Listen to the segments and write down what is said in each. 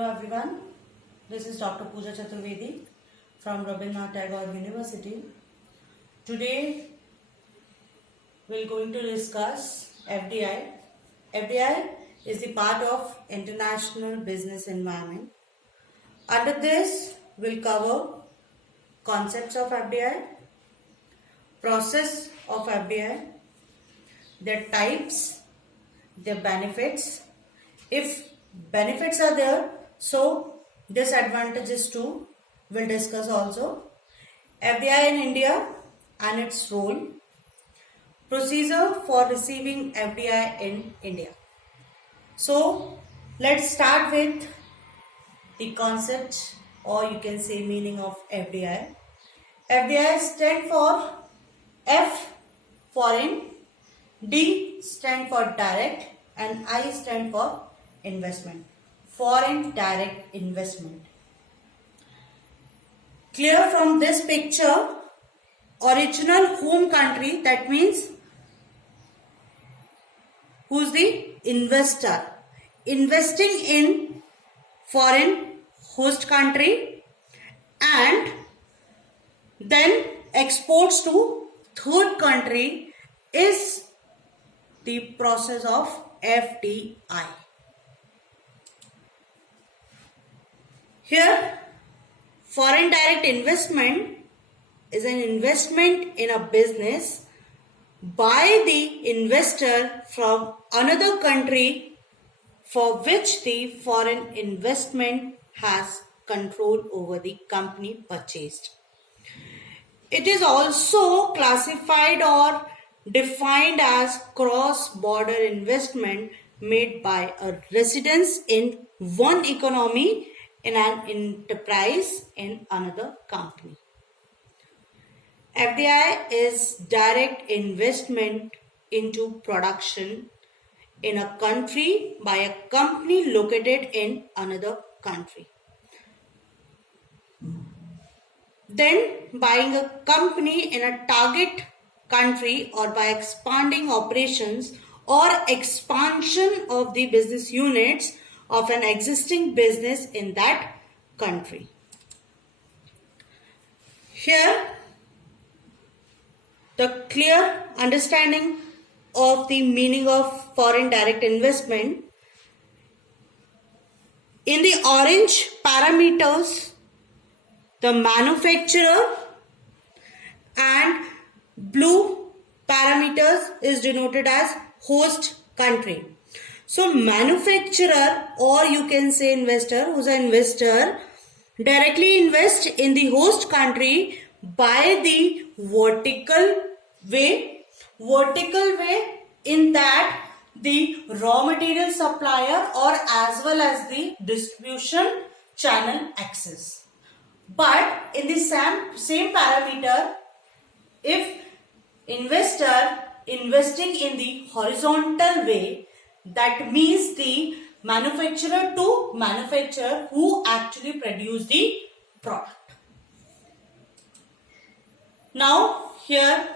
Hello everyone, this is Dr. Pooja Chaturvedi from Rabindranath Tagore University. Today we're going to discuss FDI. FDI is the part of international business environment. Under this, we'll cover concepts of FDI, process of FDI, their types, their benefits. If benefits are there, so disadvantages too we'll discuss also. FDI in India and its role. Procedure for receiving FDI in India. So let's start with the concept, or you can say meaning of FDI. FDI stand for F, foreign, D stand for direct, and I stand for investment. Foreign direct investment. Clear from this picture, original home country, that means who's the investor investing in foreign host country and then exports to third country is the process of FDI. Here, foreign direct investment is an investment in a business by the investor from another country for which the foreign investment has control over the company purchased. It is also classified or defined as cross-border investment made by a residence in one economy in an enterprise in another company. FDI is direct investment into production in a country by a company located in another country. Then buying a company in a target country or by expanding operations or expansion of the business units of an existing business in that country. Here, the clear understanding of the meaning of foreign direct investment. In the orange parameters, the manufacturer, and blue parameters is denoted as host country. So manufacturer, or you can say investor, who's an investor, directly invest in the host country by the vertical way in that the raw material supplier or as well as the distribution channel access. But in the same parameter, if investor investing in the horizontal way, that means the manufacturer to manufacturer who actually produce the product. Now here,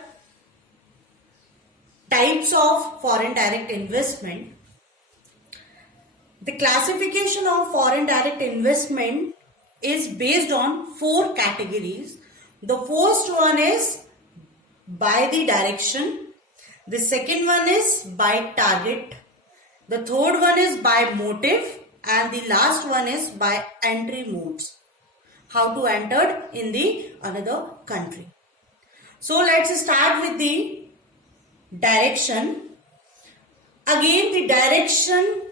types of foreign direct investment. The classification of foreign direct investment is based on 4 categories. The first one is by the direction. The second one is by target. The third one is by motive, and the last one is by entry modes. How to enter in the another country. So let's start with the direction. Again, the direction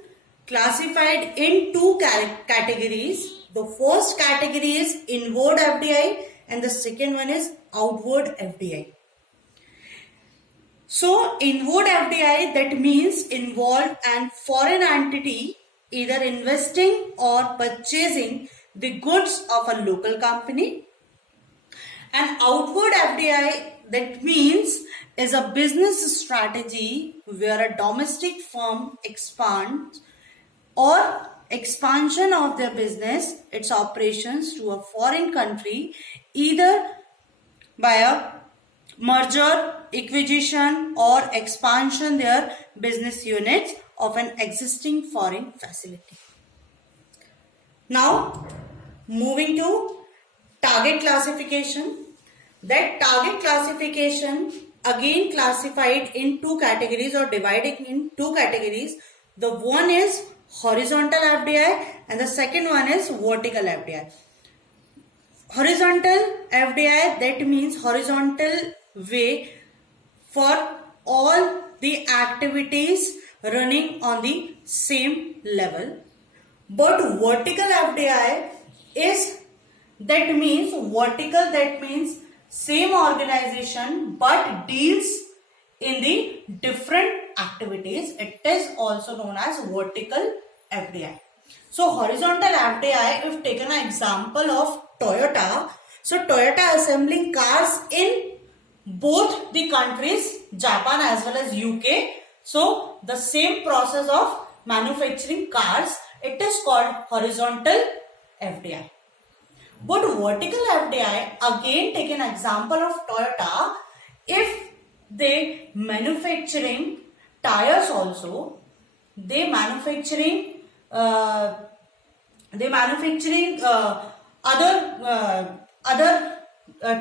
classified in 2 categories. The first category is inward FDI and the second one is outward FDI. So inward FDI, that means involved and foreign entity either investing or purchasing the goods of a local company. And outward FDI, that means is a business strategy where a domestic firm expands or expansion of their business, its operations to a foreign country, either by a merger, acquisition or expansion their business units of an existing foreign facility. Now, moving to target classification. That target classification again classified in two categories or divided in two categories. The one is horizontal FDI and the second one is vertical FDI. Horizontal FDI, that means horizontal way for all the activities running on the same level. But vertical FDI is, that means same organization but deals in the different activities. It is also known as vertical FDI. So horizontal FDI, if taken an example of Toyota, so Toyota assembling cars in both the countries, Japan as well as UK. So the same process of manufacturing cars, it is called horizontal FDI. But vertical FDI, again take an example of Toyota, if they manufacturing tires also, they manufacturing other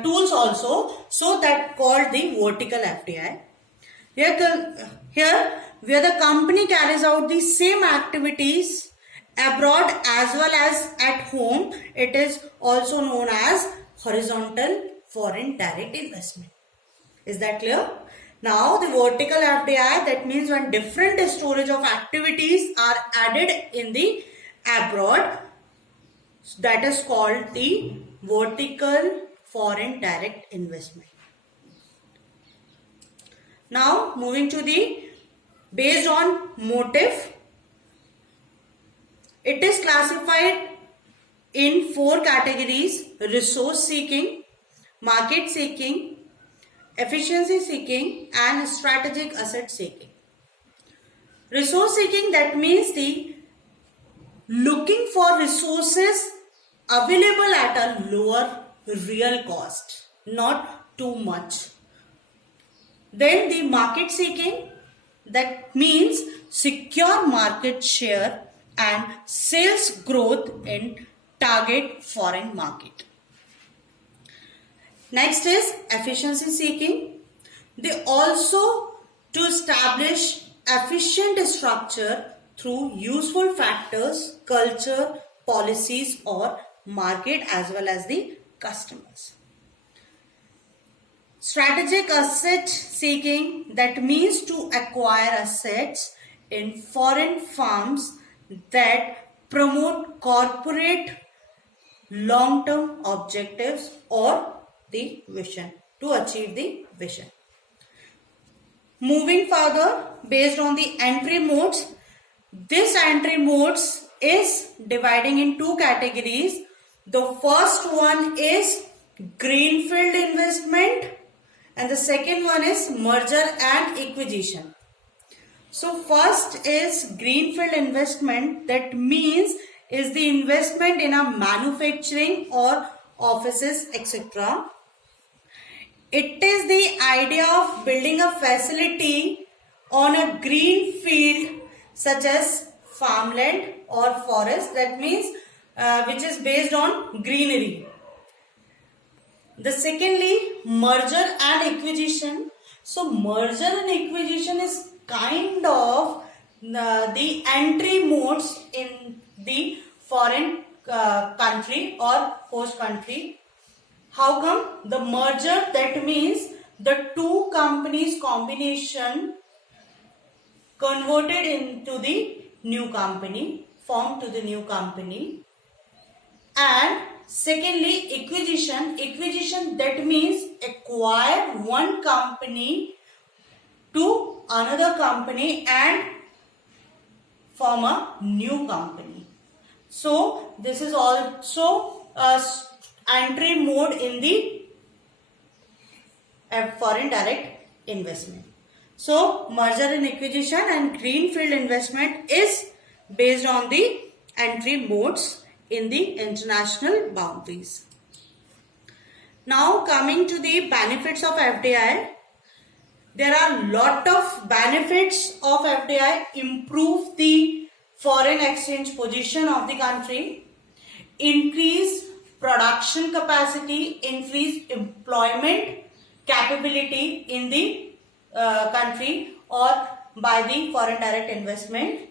tools also, so that called the vertical FDI. Here where the company carries out the same activities abroad as well as at home, it is also known as horizontal foreign direct investment. Is that clear? Now the vertical FDI, that means when different storage of activities are added in the abroad, that is called the vertical foreign direct investment. Now moving to the based on motive, it is classified in four categories: resource seeking, market seeking, efficiency seeking and strategic asset seeking. Resource seeking, that means the looking for resources available at a lower real cost, not too much. Then the market seeking, that means secure market share and sales growth in target foreign market. Next is efficiency seeking. They also to establish efficient structure through useful factors, culture, policies or market as well as the customers. Strategic asset seeking, that means to acquire assets in foreign firms that promote corporate long-term objectives or the vision, to achieve the vision. Moving further, based on the entry modes, this entry modes is dividing in two categories. The first one is greenfield investment and the second one is merger and acquisition. So first is greenfield investment, that means is the investment in a manufacturing or offices, etc. It is the idea of building a facility on a green field such as farmland or forest, that means which is based on greenery. The secondly, merger and acquisition. So merger and acquisition is kind of the entry modes in the foreign country or host country. How come? The merger, that means the two companies combination converted into the new company, formed to the new company. And secondly, acquisition, that means acquire one company to another company and form a new company. So this is also a entry mode in the foreign direct investment. So merger and acquisition and greenfield investment is based on the entry modes in the international boundaries. Now coming to the benefits of FDI. There are lot of benefits of FDI. Improve the foreign exchange position of the country. increase production capacity, increase employment capability in the country or by the foreign direct investment,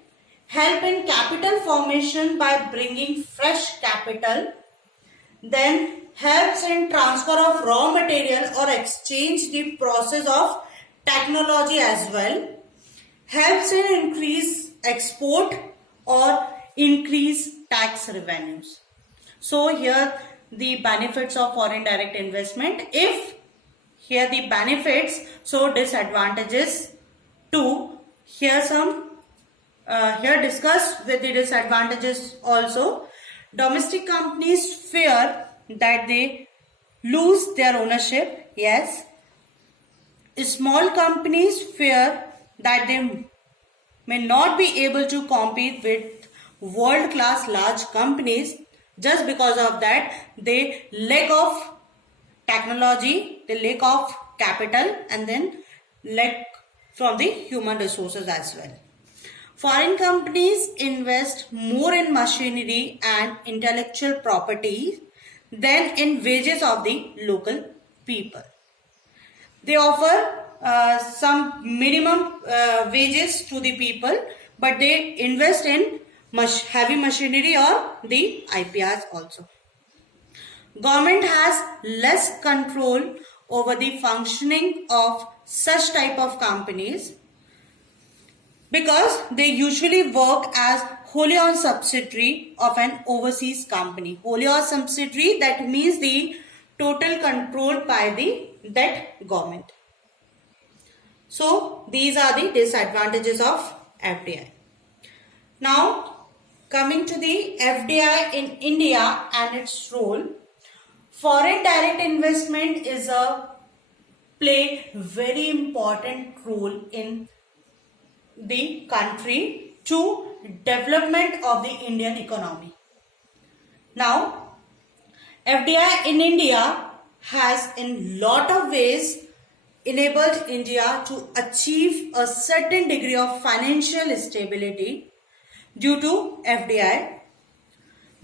help in capital formation by bringing fresh capital, then helps in transfer of raw material or exchange the process of technology as well, helps in increase export or increase tax revenues. So here the benefits of foreign direct investment. If here the benefits, so disadvantages too. Here here discuss with the disadvantages also. Domestic companies fear that they lose their ownership. Yes. Small companies fear that they may not be able to compete with world-class large companies. Just because of that, they lack of technology, they lack of capital, and then lack from the human resources as well. Foreign companies invest more in machinery and intellectual property than in wages of the local people. They offer some minimum wages to the people, but they invest in heavy machinery or the IPRs also. Government has less control over the functioning of such type of companies because they usually work as wholly owned subsidiary of an overseas company. Wholly owned subsidiary, that means the total control by that government. So these are the disadvantages of FDI. Now coming to the FDI in India and its role. Foreign direct investment is play very important role in the country to development of the Indian economy. Now, FDI in India has in lot of ways enabled India to achieve a certain degree of financial stability due to FDI,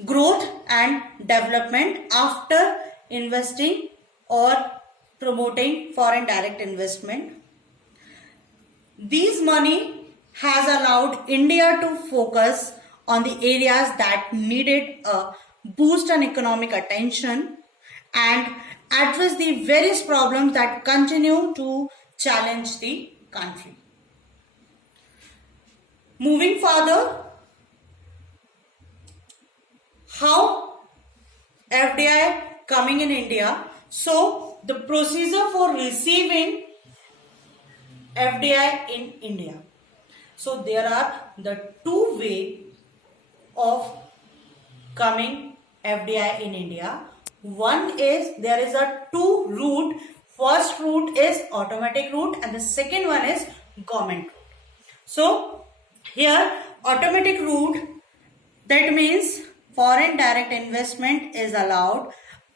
growth and development after investing or promoting foreign direct investment. These money has allowed India to focus on the areas that needed a boost in economic attention and address the various problems that continue to challenge the country. Moving further, how FDI coming in India? So the procedure for receiving FDI in India. So there are the two way of coming FDI in India. One is there is a two route. First route is automatic route and the second one is government route. So here automatic route, that means foreign direct investment is allowed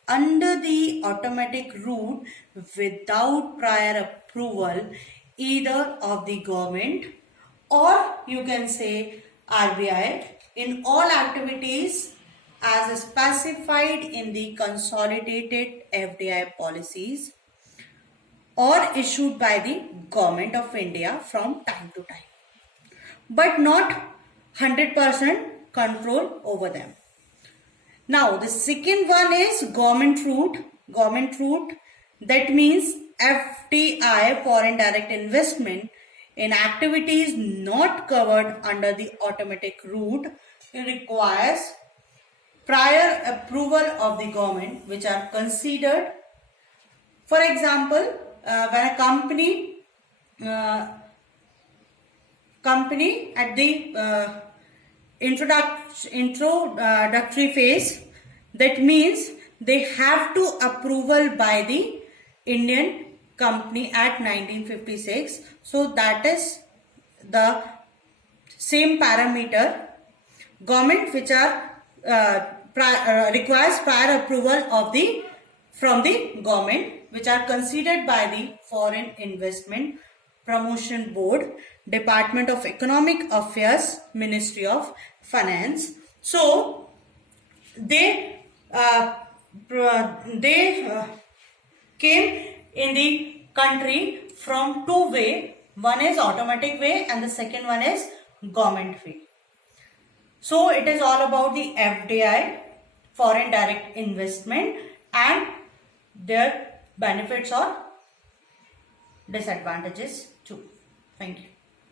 under the automatic route without prior approval either of the government or you can say RBI in all activities as specified in the consolidated FDI policies or issued by the Government of India from time to time, but not 100% control over them. Now the second one is government route. Government route, that means FDI, foreign direct investment, in activities not covered under the automatic route. It requires prior approval of the government, which are considered. For example, when a company at the introductory phase, that means they have to approval by the Indian Company Act 1956. So that is the same parameter. Government which are requires prior approval of from the government, which are considered by the Foreign Investment Promotion Board, Department of Economic Affairs, Ministry of Finance. So they came in the country from two way. One is automatic way and the second one is government way. So it is all about the FDI, foreign direct investment, and their benefits or disadvantages too. Thank you.